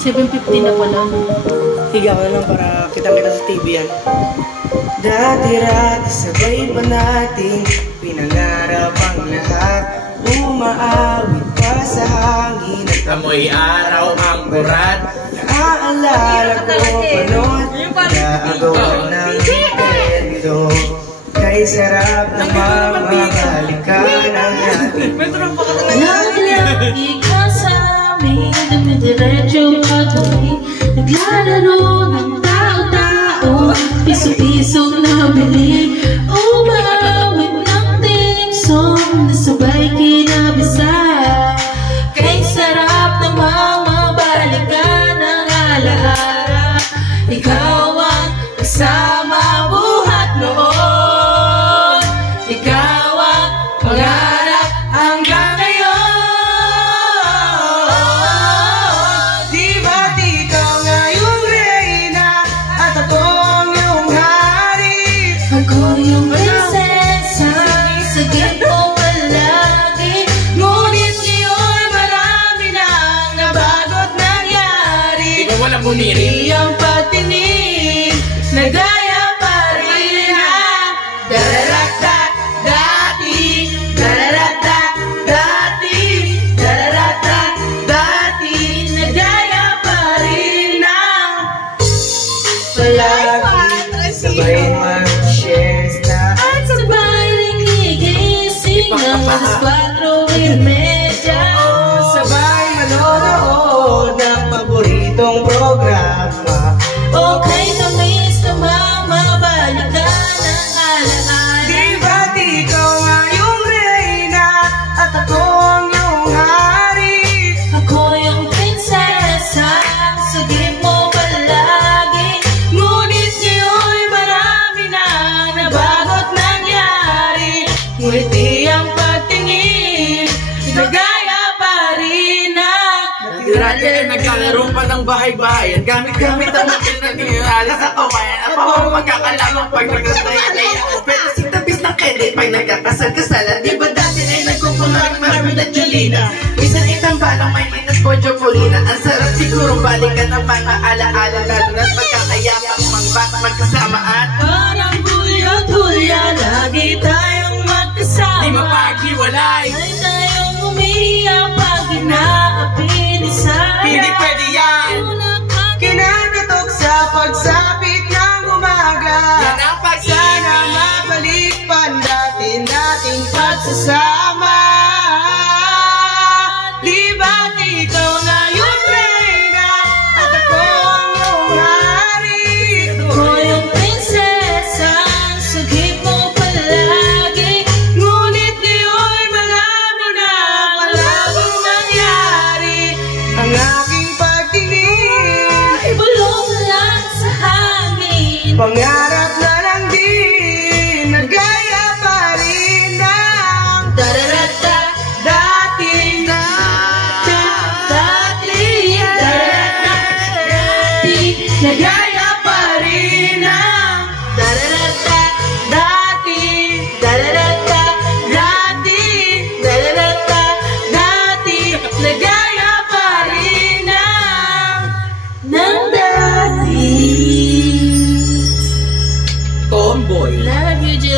7:50 na pala. Higa ko na lang para kitang-kita sa TV yan. Dati-rati sabay pa nating pinangarap ang lahat. Umaawit pa sa hangin at amoy araw ang burat. naaalala ko pa noon naagawan ng impyerno. Kay sarap na mamahalikan ang natin. Lagi ka sa amin, dumidiretso at huli. Naglalaro ng tao-tao, piso-pisong nabili. Umawit ng team song na sabay kinabisa. Kay sarap na mamabalikan ang alaala. Ikaw ang kasama buhat noon. Ikaw ang pangarap hanggang ngayon. Di ba't ikaw ngayong reyna at ako ang iyong hari? Ako yung prinsesa, sagip mo palagi. Ngunit ngayon marami nang nabago't nangyari. Di ba walang bumiri? Di ang patingin na gaya pa rin na dararatak dati, dararatak dati, dararatak dati, na gaya pa rin na palagi. Sabay mag-siesta At sabay ring gigising ng alas 4:30. sabay manonood ng paboritong programa. Okay, tamis na mamabalikan ang alaala. Di ba't ikaw ngayong reyna at ako ang iyong hari? Ako yung prinsesa, sagip mo palagi. Ngunit ngayon marami na nabago't nangyari. Ngunit di ang patingin na gaya pa rin na Dati ay nagkalaro pa ng bahay-bahayan. Gamit-gamit ang nagkakaroon sa kawayan. At ako magkakalamang pag nagkasaya-laya. Pero si tabis ng kede pag nagkakasal-kasalan. Di ba dati ay nagkukulang marami na Jolina? Isang balang may minat po Jopolina. Ang sarap siguro balikan ng mga alaala. Lalo na't magkakayapang magkasama at Parang buya-tulya, lagi tayong magkasama. di mapaghiwalay.